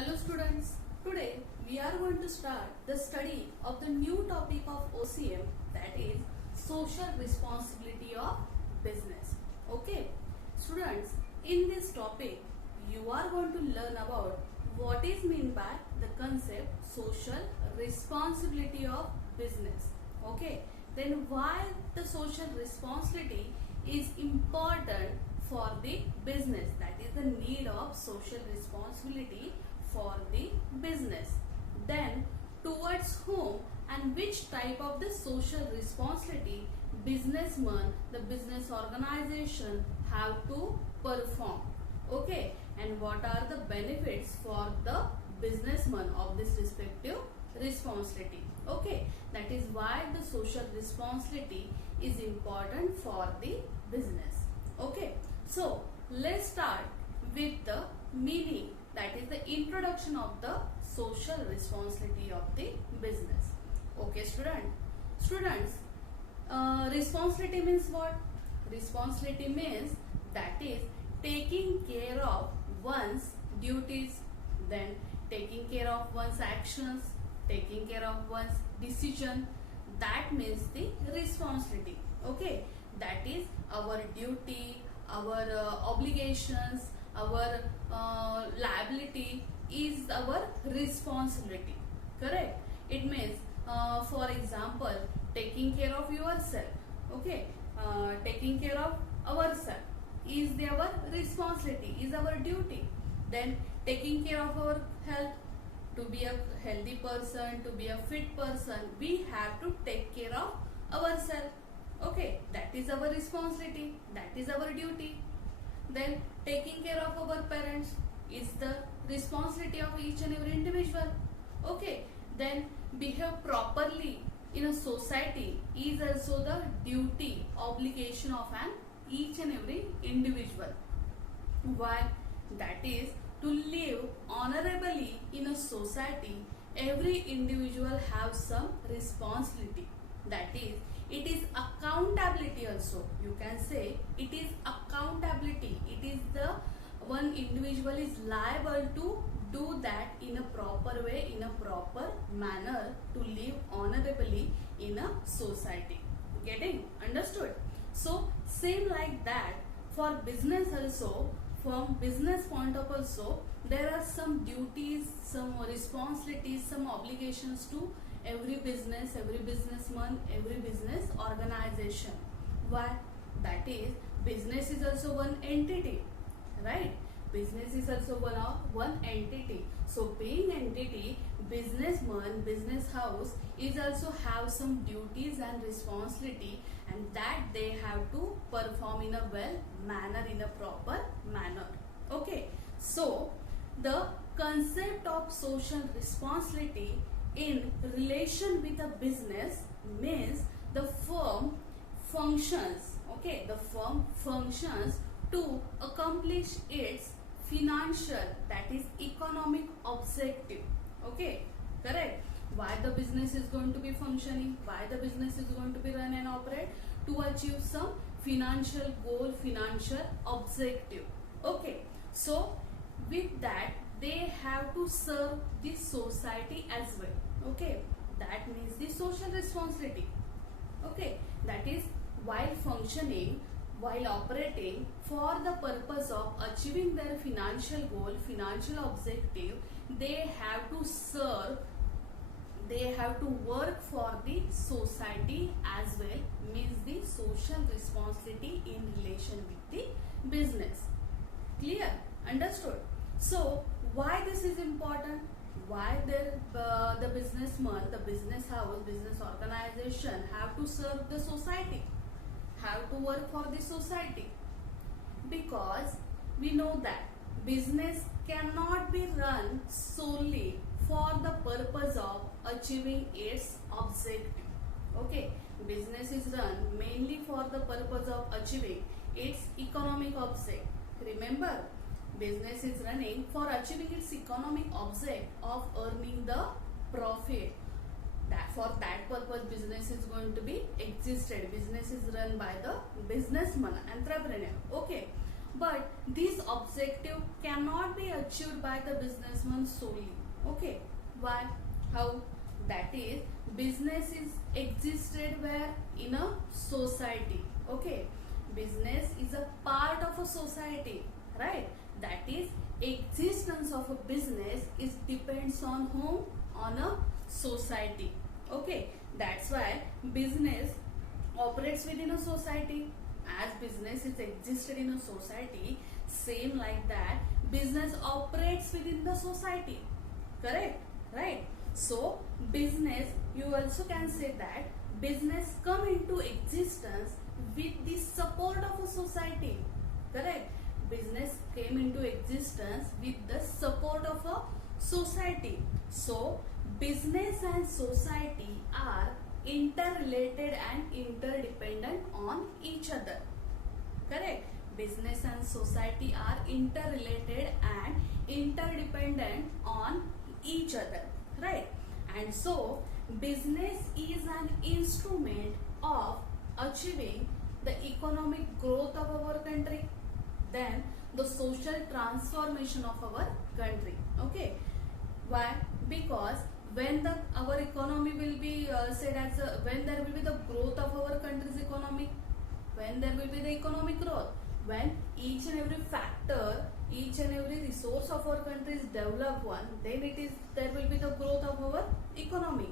Hello students, today we are going to start the study of the new topic of OCM, that is social responsibility of business. Okay, students, in this topic you are going to learn about what is meant by the concept social responsibility of business. Okay, then why the social responsibility is important for the business, that is the need of social responsibility for the business. Then towards whom and which type of the social responsibility businessman, the business organization have to perform. Okay, and what are the benefits for the businessman of this respective responsibility. Okay, that is why the social responsibility is important for the business. Okay, so let's start with the meaning, that is the introduction of the social responsibility of the business. Okay, students, responsibility means what? Responsibility means that is taking care of one's duties, then taking care of one's actions, taking care of one's decision. That means the responsibility. Okay, that is our duty, our obligations, our liability is our responsibility. Correct? It means, for example, taking care of yourself. Okay, taking care of ourselves is our responsibility, is our duty. Then taking care of our health, to be a healthy person, to be a fit person, we have to take care of ourselves. Okay, that is our responsibility, that is our duty. Then taking care of our parents is the responsibility of each and every individual. Okay, then behave properly in a society is also the duty, obligation of an each and every individual. Why? That is to live honorably in a society, every individual have some responsibility. That is, it is accountability also. You can say it is accountability. It is the one individual is liable to do that in a proper way, in a proper manner, to live honorably in a society. Getting understood? So same like that for business also, from business point of also, there are some duties, some responsibilities, some obligations to every business, every businessman, every business organization. Why? That is, business is also one entity, right? Business is also one entity. So being entity, businessman, business house is also have some duties and responsibility, and that they have to perform in a well manner, in a proper manner. Okay, so the concept of social responsibility in relation with a business means the firm functions. Okay, the firm functions to accomplish its financial, that is economic objective. Okay, correct? Why the business is going to be functioning, why the business is going to be run and operate? To achieve some financial goal, financial objective. Okay, so with that they have to serve the society as well. Okay, that means the social responsibility. Okay, that is, while functioning, while operating for the purpose of achieving their financial goal, financial objective, they have to serve, they have to work for the society as well, means the social responsibility in relation with the business. Clear? Understood? So why this is important? Why the businessman, the business house, business organization have to serve the society, have to work for the society? Because we know that business cannot be run solely for the purpose of achieving its objective. Okay, business is run mainly for the purpose of achieving its economic object. Remember, business is running for achieving its economic object of earning the profit. That for that purpose business is going to be existed. Business is run by the businessman, entrepreneur. Okay, but this objective cannot be achieved by the businessman solely. Okay, why? How? That is, business is existed where? In a society. Okay, business is a part of a society, right? That is, existence of a business is depends on whom? On a society. Okay, that's why business operates within a society. As business is existed in a society, same like that business operates within the society. Correct? Right? So business, you also can say that business come into existence with the support of a society. Correct? Business came into existence with the support of a society. So business and society are interrelated and interdependent on each other. Correct? Business and society are interrelated and interdependent on each other, right? And so business is an instrument of achieving the economic growth of our country, then the social transformation of our country. Okay, why? Because when our economy will be said as when there will be the growth of our country's economy, when there will be the economic growth, when each and every factor, each and every resource of our country is developed one, then there will be the growth of our economy,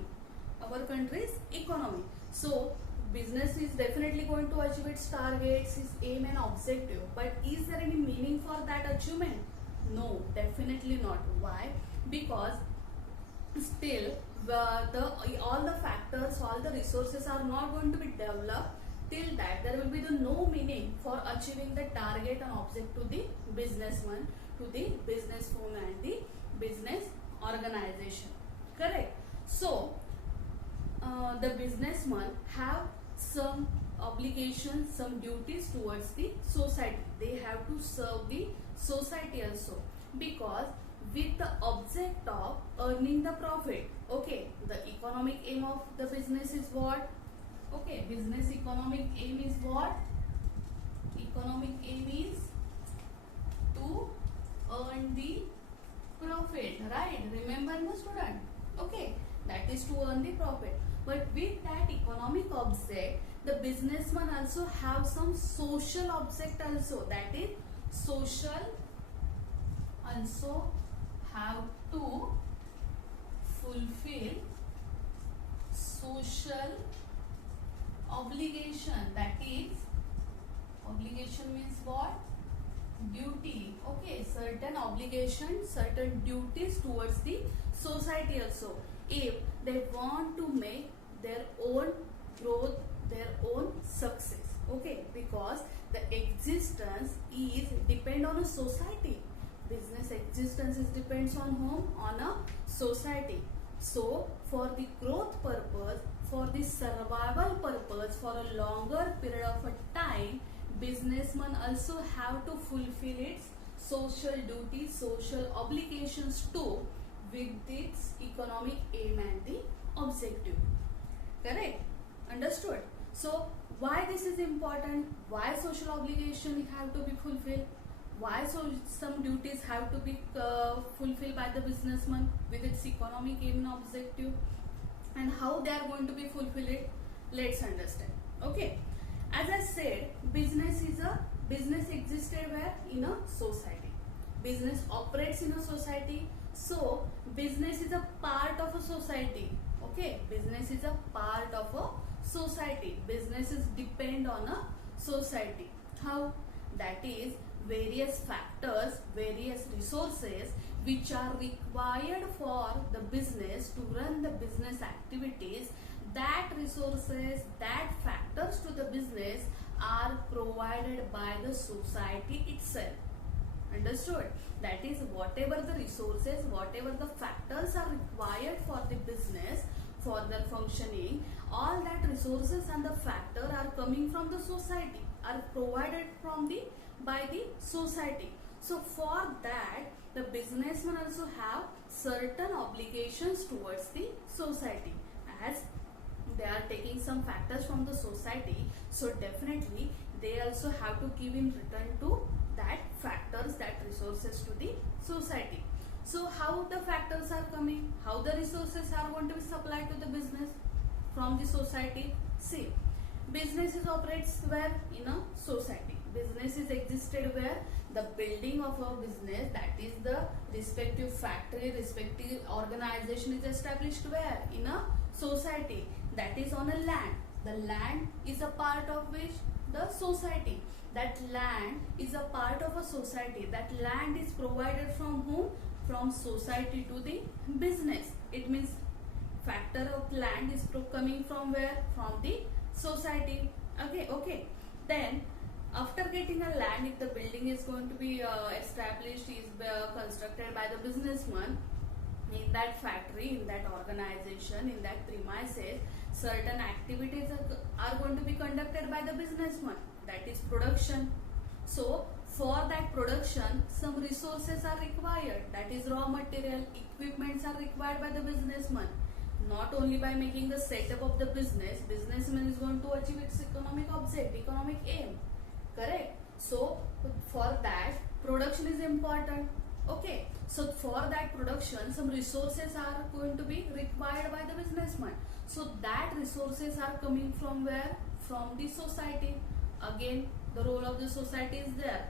our country's economy. So business is definitely going to achieve its targets, its aim and objective, but is there any meaning for that achievement? No, definitely not. Why? Because still all the factors, all the resources are not going to be developed. Till that, there will be no meaning for achieving the target and object to the businessman, to the business firm and the business organization. Correct? So the businessman have some obligations, some duties towards the society. They have to serve the society also, because with the object of earning the profit. Okay, the economic aim of the business is what? Okay, business economic aim is what? Economic aim is to earn the profit, right? Remember, my student? Okay, that is to earn the profit. But with that economic object, the businessman also have some social object also. That is, social also have to fulfill social obligation. That is, obligation means what? Duty. Okay, certain obligations, certain duties towards the society also, if they want to make their own growth, their own success. Okay, because the existence is depend on a society. Business existence is depends on whom? On a society. So for the growth purpose, for the survival purpose, for a longer period of a time, businessmen also have to fulfill its social duties, social obligations too, with its economic aim and the objective. Correct? Understood? So why this is important? Why social obligation have to be fulfilled? Why some duties have to be fulfilled by the businessman with its economic aim and objective, and how they are going to be fulfilled? Let's understand. Okay, as I said, business existed where? In a society. Business operates in a society. So business is a part of a society. Okay, business is a part of a society. Businesses depend on a society. How? That is, various factors, various resources which are required for the business to run the business activities, that resources, that factors to the business are provided by the society itself. Understood? That is, whatever the resources, whatever the factors are required for the business, for their functioning, all that resources and the factor are coming from the society, are provided by the society. So for that, the businessmen also have certain obligations towards the society, as they are taking some factors from the society. So definitely they also have to give in return to that factors, that resources to the society. So how the factors are coming, how the resources are going to be supplied to the business from the society. See, businesses operates where? In a society. Businesses existed where? The building of a business, that is the respective factory, respective organization is established where? In a society, that is on a land. The land is a part of which? The society. That land is a part of a society. That land is provided from whom? From society to the business. It means factor of land is coming from where? From the society. Okay. Then after getting a land, if the building is going to be established, is constructed by the businessman, in that factory, in that organization, in that premises, certain activities are going to be conducted by the businessman, that is production. So for that production, some resources are required, that is raw material, equipments are required by the businessman. Not only by making the setup of the business, businessman is going to achieve its economic object, economic aim. Correct? So for that, production is important. Okay. So for that production, some resources are going to be required by the businessman. So that resources are coming from where? From the society. Again, the role of the society is there.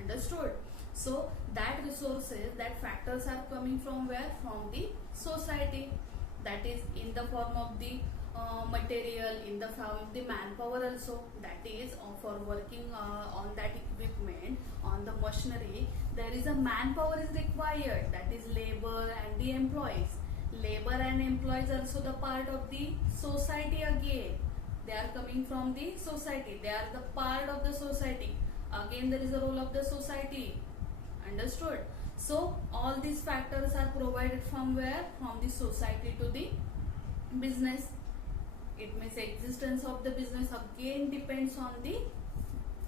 Understood? So that resources, that factors are coming from where? From the society. That is in the form of the material, in the form of the manpower also, that is for working on that equipment, on the machinery, there is a manpower is required, that is labor and the employees. Labor and employees are also the part of the society again. They are coming from the society, they are the part of the society. Again there is a role of the society. Understood? So all these factors are provided from where? From the society to the business. It means existence of the business again depends on the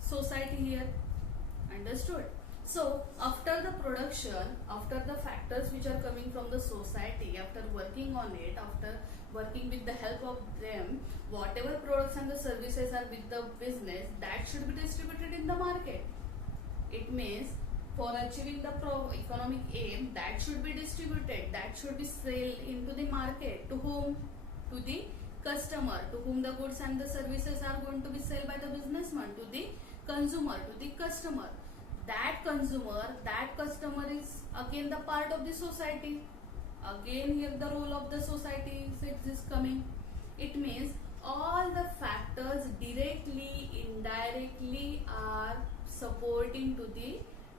society here. Understood? So after the production, after the factors which are coming from the society, after working on it, after working with the help of them, whatever products and the services are with the business, that should be distributed in the market. It means for achieving the economic aim, that should be distributed, that should be sold into the market. To whom? To the customer, to whom the goods and the services are going to be sold by the businessman, to the consumer, to the customer. That consumer, that customer is again the part of the society. Again here the role of the society is coming. It means all the factors directly, indirectly are supporting to the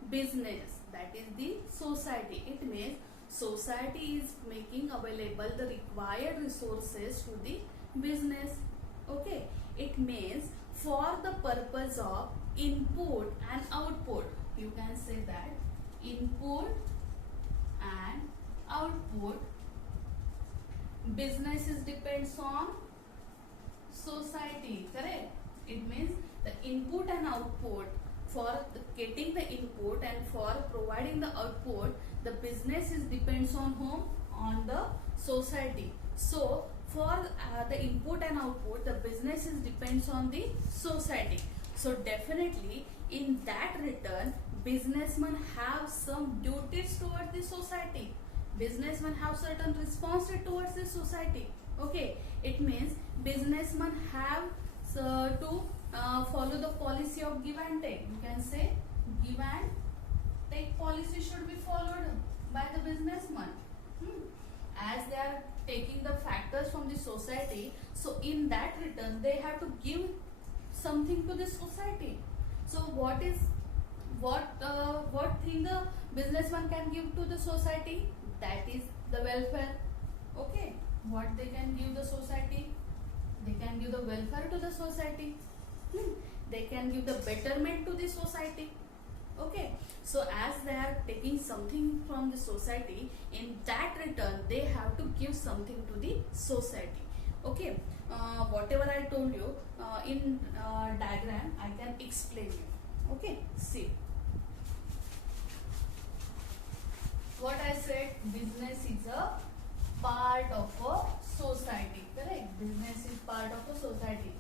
business, that is the society. It means society is making available the required resources to the business. Okay. It means for the purpose of input and output, you can say that input and output, businesses depends on society. Correct? It means the input and output, for getting the input and for providing the output, the business is depends on whom? On the society. So for the input and output, the business is depends on the society. So definitely in that return, businessmen have some duties towards the society. Businessmen have certain responsibility towards the society. Okay. It means businessmen have to follow the policy of give and take. You can say give and take policy should be followed by the businessman. As they are taking the factors from the society, so in that return they have to give something to the society. So what thing the businessman can give to the society? That is the welfare. Okay. What they can give the society? They can give the welfare to the society. They can give the betterment to the society. Okay. So as they are taking something from the society, in that return they have to give something to the society. Okay. Whatever I told you in diagram, I can explain you. Okay. See. What I said, business is a part of a society. Correct? Business is part of a society.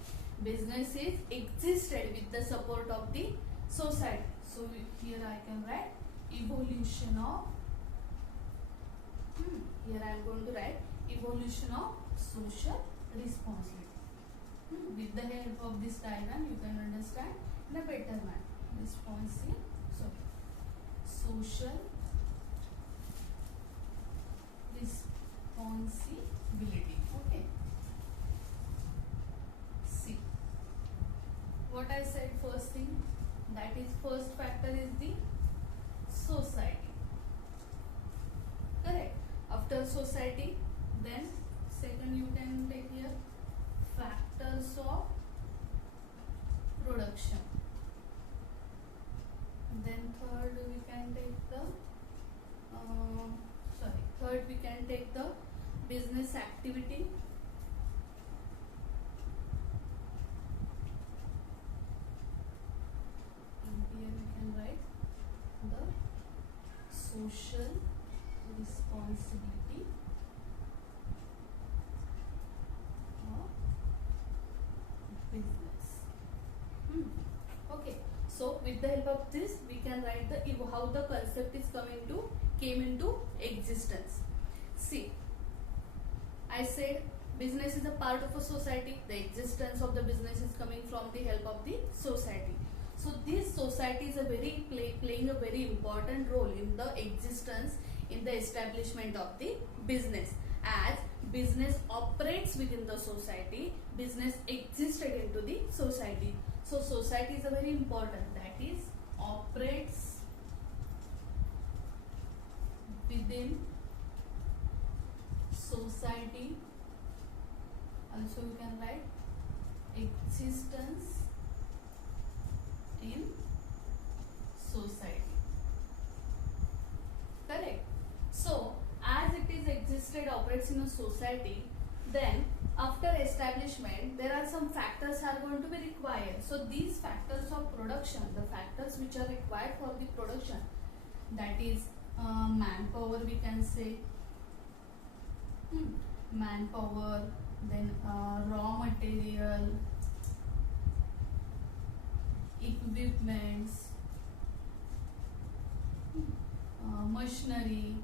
Businesses existed with the support of the society. So here I can write evolution of, here I am going to write evolution of social responsibility. With the help of this diagram you can understand in a better manner. Social responsibility. Okay. See what I said first thing, that is first factor is the society. Correct. After society, then second you can take here factors of production. Then third we can take the third we can take the business activity. And here we can write the social responsibility of business. Okay. So with the help of this we can write the how the concept is came into existence. See, I said business is a part of a society. The existence of the business is coming from the help of the society. So this society is playing a very important role in the existence, in the establishment of the business. As business operates within the society, business existed into the society. So society is a very important, that is operates within society. Also you can write existence in society. Correct. So as it is existed, operates in a society, then after establishment there are some factors are going to be required. So these factors of production, the factors which are required for the production, that is manpower, we can say manpower, then raw material, equipments, machinery,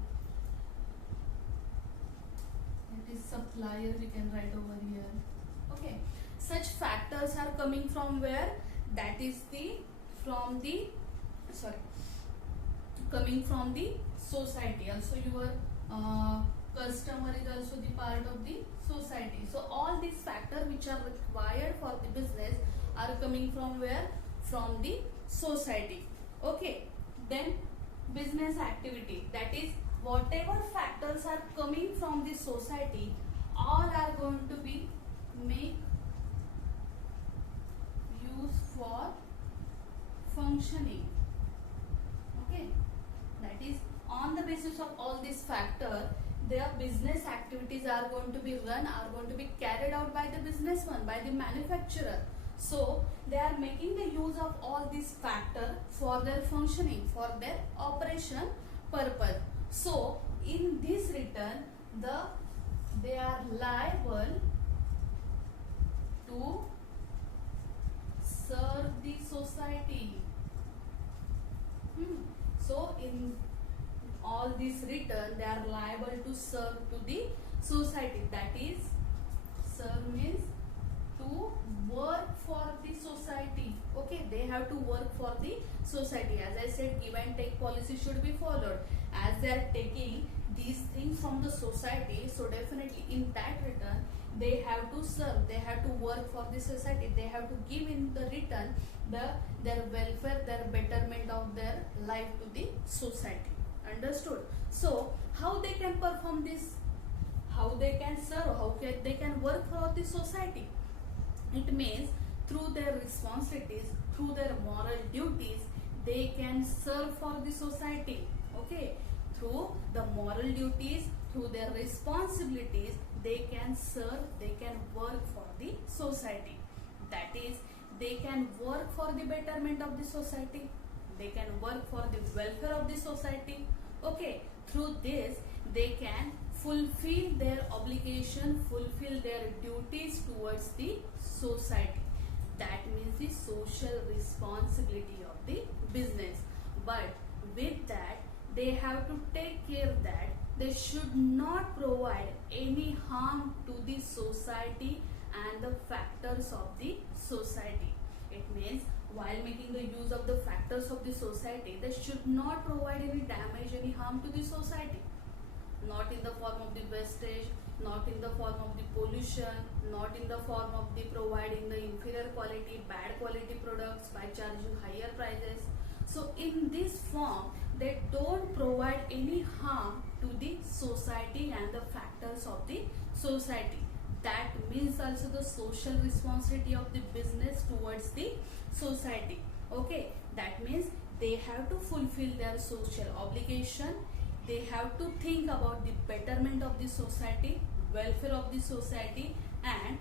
that is supplier, we can write over here. Okay, such factors are coming from where? That is coming from the society. Also your customer is also the part of the society. So all these factors which are required for the business are coming from where? From the society. Okay, then business activity, that is whatever factors are coming from the society, all are going to be make use for functioning. Okay, that is on the basis of all these factors, their business activities are going to be run, are going to be carried out by the businessman, by the manufacturer. So they are making the use of all these factors for their functioning, for their operation purpose. So in this return, they are liable to serve the society. So in all this return, they are liable to serve to the society. That is, serve means to work for the society. Okay, they have to work for the society. As I said, give and take policy should be followed. As they are taking these things from the society, so definitely in that return they have to serve, they have to work for the society, they have to give in the return their welfare, their betterment of their life to the society. Understood? So how they can perform this, how they can serve, how they can work for the society? It means through their responsibilities, through their moral duties, they can serve for the society. Okay, through the moral duties, through their responsibilities, they can serve, they can work for the society. That is, they can work for the betterment of the society, they can work for the welfare of the society. Okay, through this they can fulfill their obligation, fulfill their duties towards the society. that means the social responsibility of the business. But with that, they have to take care that they should not provide any harm to the society and the factors of the society. It means while making the use of the factors of the society, they should not provide any damage, any harm to the society. Not in the form of the wastage, not in the form of the pollution, not in the form of the providing the inferior quality, bad quality products by charging higher prices. So in this form, they don't provide any harm to the society and the factors of the society. That means also the social responsibility of the business towards the society. Okay, that means they have to fulfill their social obligation. They have to think about the betterment of the society, welfare of the society, and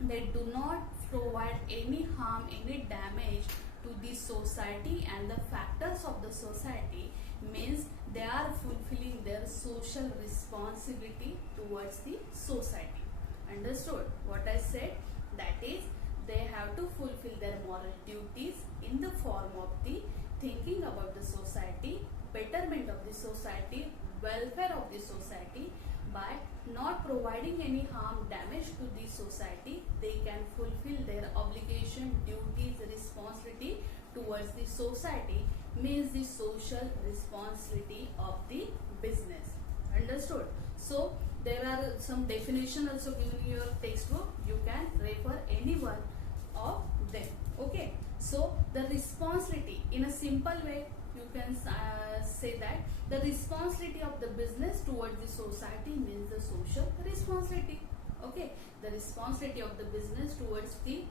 they do not provide any harm, any damage to the society and the factors of the society. Means they are fulfilling their social responsibility towards the society. Understood what I said? That is, they have to fulfill their moral duties in the form of the thinking about the society, betterment of the society, welfare of the society. By not providing any harm, damage to the society, they can fulfill their obligation, duties, responsibility towards the society. Means the social responsibility of the business. Understood? So there are some definition also given in your textbook. You can refer any one of them. Okay. So the responsibility, in a simple way, you can say that the responsibility of the business towards the society means the social responsibility. Okay. The responsibility of the business towards the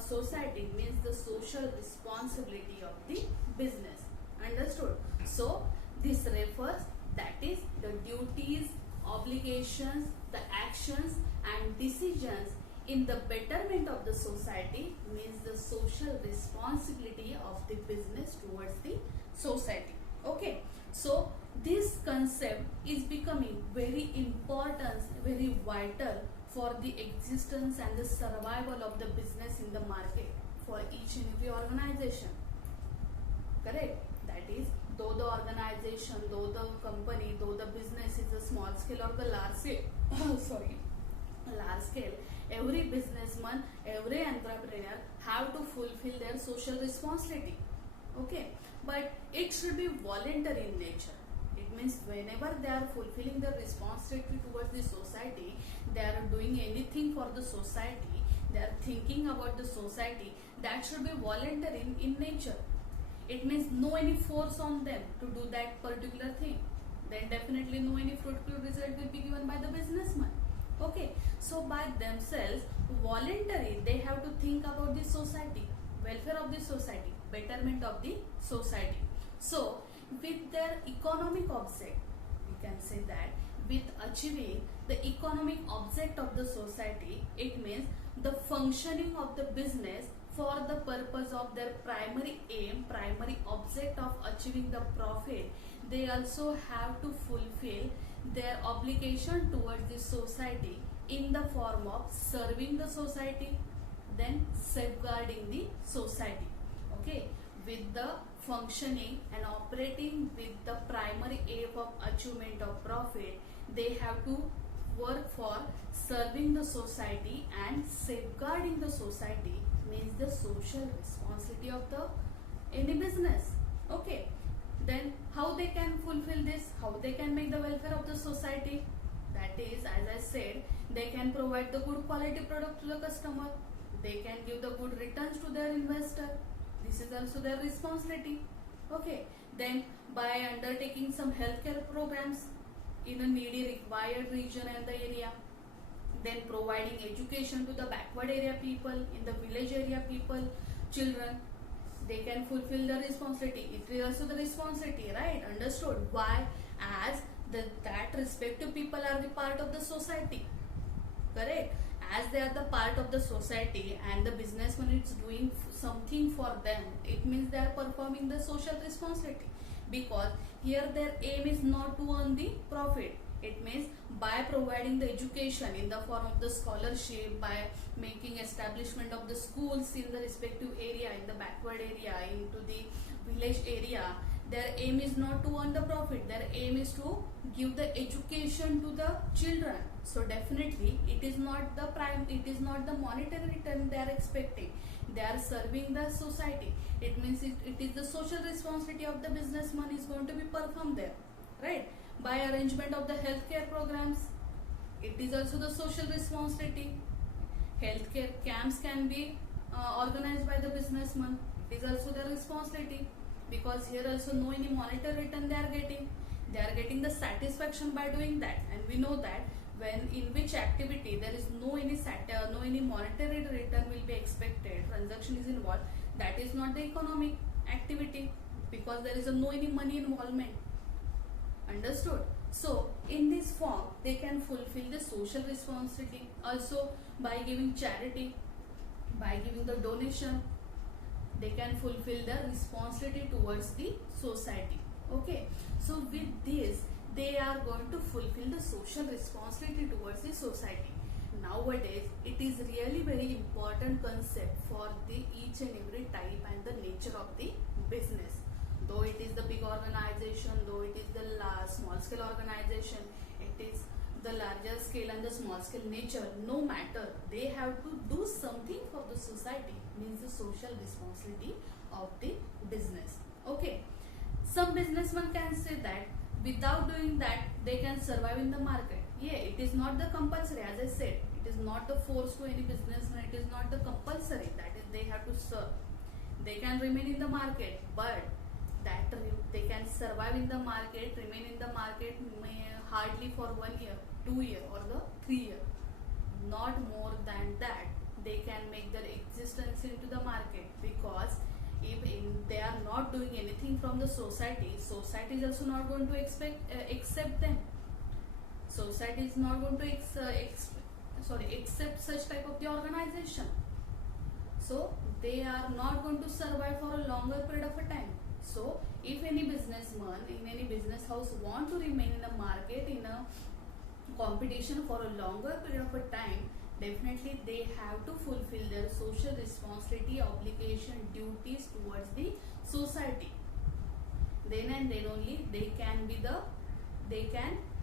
society means the social responsibility of the business. Understood? So this refers, that is, the duties, obligations, the actions and decisions in the betterment of the society means the social responsibility of the business towards the society. Okay. So this concept is becoming very important, very vital for the existence and the survival of the business in the market for each and every organization. Correct? That is, though the organization, though the company, though the business is a small scale or the large scale, large scale, every businessman, every entrepreneur have to fulfill their social responsibility. Okay, but it should be voluntary in nature. It means whenever they are fulfilling their responsibility towards the society, they are doing anything for the society, they are thinking about the society, that should be voluntary in nature. It means no any force on them to do that particular thing. Then definitely no any fruitful result will be given by the businessman. Okay, so by themselves, voluntary, they have to think about the society, welfare of the society, betterment of the society. So with their economic object, we can say that with achieving the economic object of the society, it means the functioning of the business for the purpose of their primary aim, primary object of achieving the profit. They also have to fulfill their obligation towards the society in the form of serving the society, then safeguarding the society. Okay, with the functioning and operating with the primary aim of achievement of profit, they have to work for serving the society and safeguarding the society, means the social responsibility of the any business. Okay, then how they can fulfill this, how they can make the welfare of the society? That is, as I said, they can provide the good quality product to the customer, they can give the good returns to their investor. This is also their responsibility. Okay, then by undertaking some healthcare programs in a needy required region and the area, then providing education to the backward area people, in the village area people, children, they can fulfill the responsibility. It is also the responsibility, right? Understood? Why? As that respective people are the part of the society. Correct? As they are the part of the society and the businessman is doing something for them, it means they are performing the social responsibility, because here their aim is not to earn the profit. It means by providing the education in the form of the scholarship, by making establishment of the schools in the respective area, in the backward area, into the village area. Their aim is not to earn the profit, their aim is to give the education to the children. So definitely it is not the monetary return they are expecting. They are serving the society. It means it is the social responsibility of the businessman is going to be performed there, right? By arrangement of the healthcare programs, it is also the social responsibility. Healthcare camps can be organized by the businessman. It is also their responsibility, because here also no any monetary return they are getting. They are getting the satisfaction by doing that, and we know that when in which activity there is no any monetary return will be expected, transaction is involved, that is not the economic activity, because there is no any money involvement. Understood? So in this form they can fulfill the social responsibility also by giving charity, by giving the donation. They can fulfill the responsibility towards the society. Okay, so with this they are going to fulfill the social responsibility towards the society. Nowadays it is really very important concept for the each and every type and the nature of the business. Though it is the big organization, though it is the small scale organization, it is the larger scale and the small scale nature, no matter, they have to do something for the society, means the social responsibility of the business. Okay, some businessmen can say that without doing that they can survive in the market. Yeah, it is not the compulsory, as I said, it is not the force to any businessman, it is not the compulsory that is they have to serve. They can remain in the market, but that they can survive in the market, remain in the market hardly for 1 year, 2 year or the 3 year, not more than that. They can make their existence into the market, because if they are not doing anything from the society, society is also not going to accept them. Society is not going to accept such type of the organization. So they are not going to survive for a longer period of a time. So if any businessman in any business house want to remain in the market, in a competition for a longer period of a time, definitely they have to fulfill their social responsibility, obligation, duties towards the society. Then and then only they can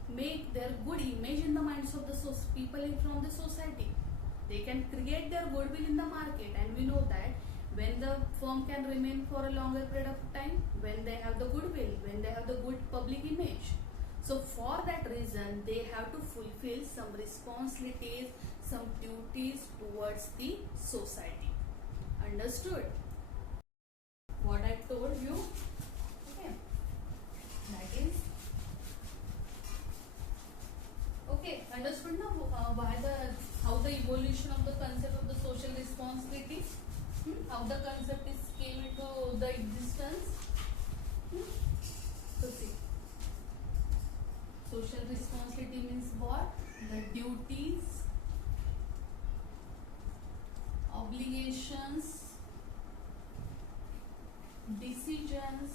make their good image in the minds of the people from the society. They can create their goodwill in the market, and we know that when the firm can remain for a longer period of time, when they have the goodwill, when they have the good public image. So for that reason they have to fulfill some responsibilities, some duties towards the society. Understood what I told you? Okay, that is okay. Understood now how the evolution of the concept of the social responsibility, how the concept is came into the existence. So see, social responsibility means what? The duties, obligations, decisions,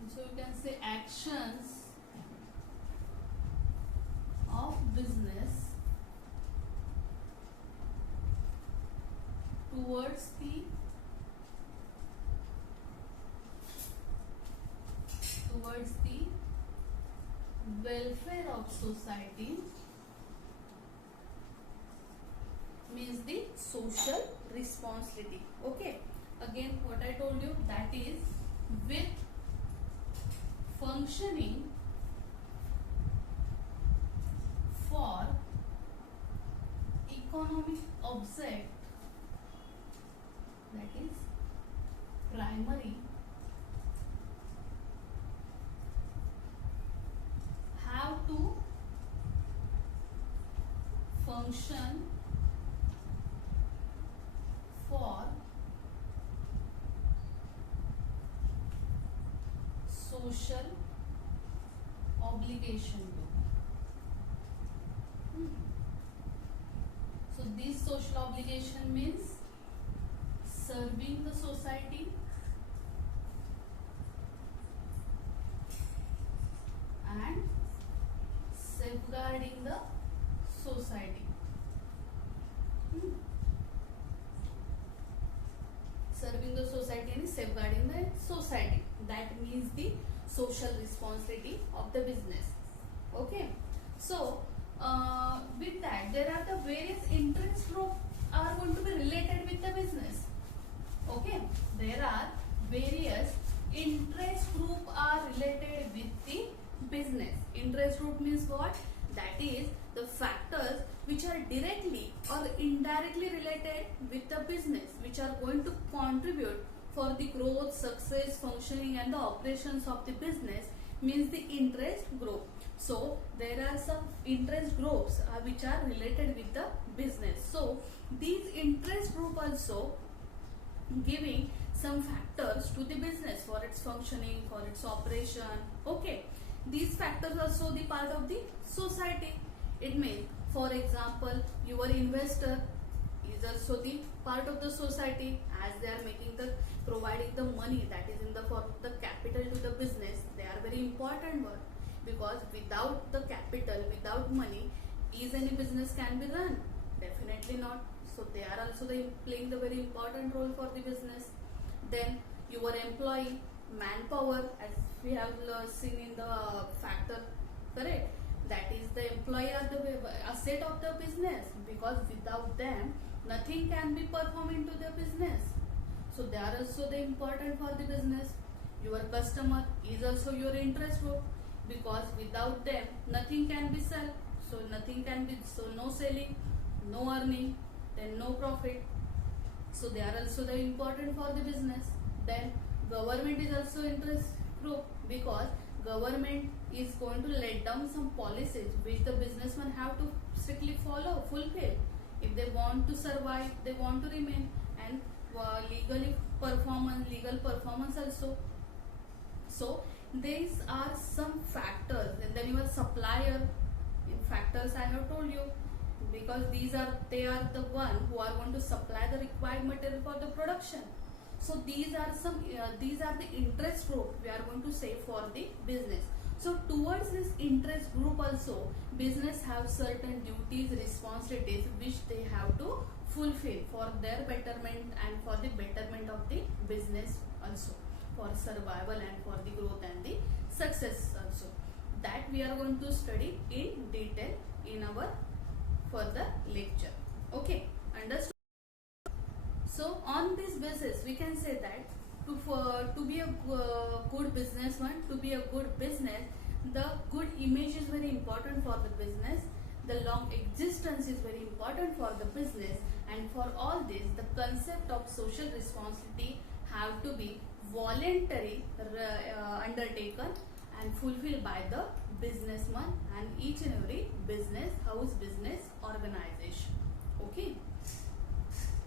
also you can say actions of business towards the welfare of society, means the social responsibility. Okay, again what I told you, that is with functioning for economic object, that is primary, have to function for social obligation. So this social obligation means serving the society and safeguarding the society. Serving the society and safeguarding the society. That means the social responsibility of the business. Okay. So, with that, there are the various interest groups are going to be related with the business. Okay. There are various interest group are related with the business. Interest group means what? That is the factors which are directly or indirectly related with the business, which are going to contribute for the growth, success, functioning and the operations of the business, means the interest group. So there are some interest groups which are related with the business. So these interest group also giving some factors to the business for its functioning, for its operation. Okay, these factors also the part of the society. It means, for example, your investor is also the part of the society, as they are making the providing the money that is in the for the capital to the business. They are very important one, because without the capital, without money, is any business can be run? Definitely not. So they are also playing the very important role for the business. Then your employee, manpower, as we have seen in the factor, correct? That is the employee are the asset of the business, because without them nothing can be performed into the business. So they are also the important for the business. Your customer is also your interest group, because without them nothing can be sold. So nothing can be, so no selling, no earning, then no profit. So they are also the important for the business. Then government is also interest group, because government is going to let down some policies which the businessmen have to strictly follow, fulfill, if they want to survive, they want to remain, and legal performance also. So these are some factors. And then your supplier in factors I have told you, because they are the one who are going to supply the required material for the production. So these are the interest group we are going to say for the business. So towards this interest group also, business have certain duties, responsibilities which they have to fulfill for their betterment and for the betterment of the business also, for survival and for the growth and the success also. That we are going to study in detail in our further lecture. Okay, understood? So on this basis, we can say that to be a good businessman, to be a good business, the good image is very important for the business. The long existence is very important for the business, and for all this, the concept of social responsibility have to be voluntary undertaken and fulfilled by the businessman and each and every business house, business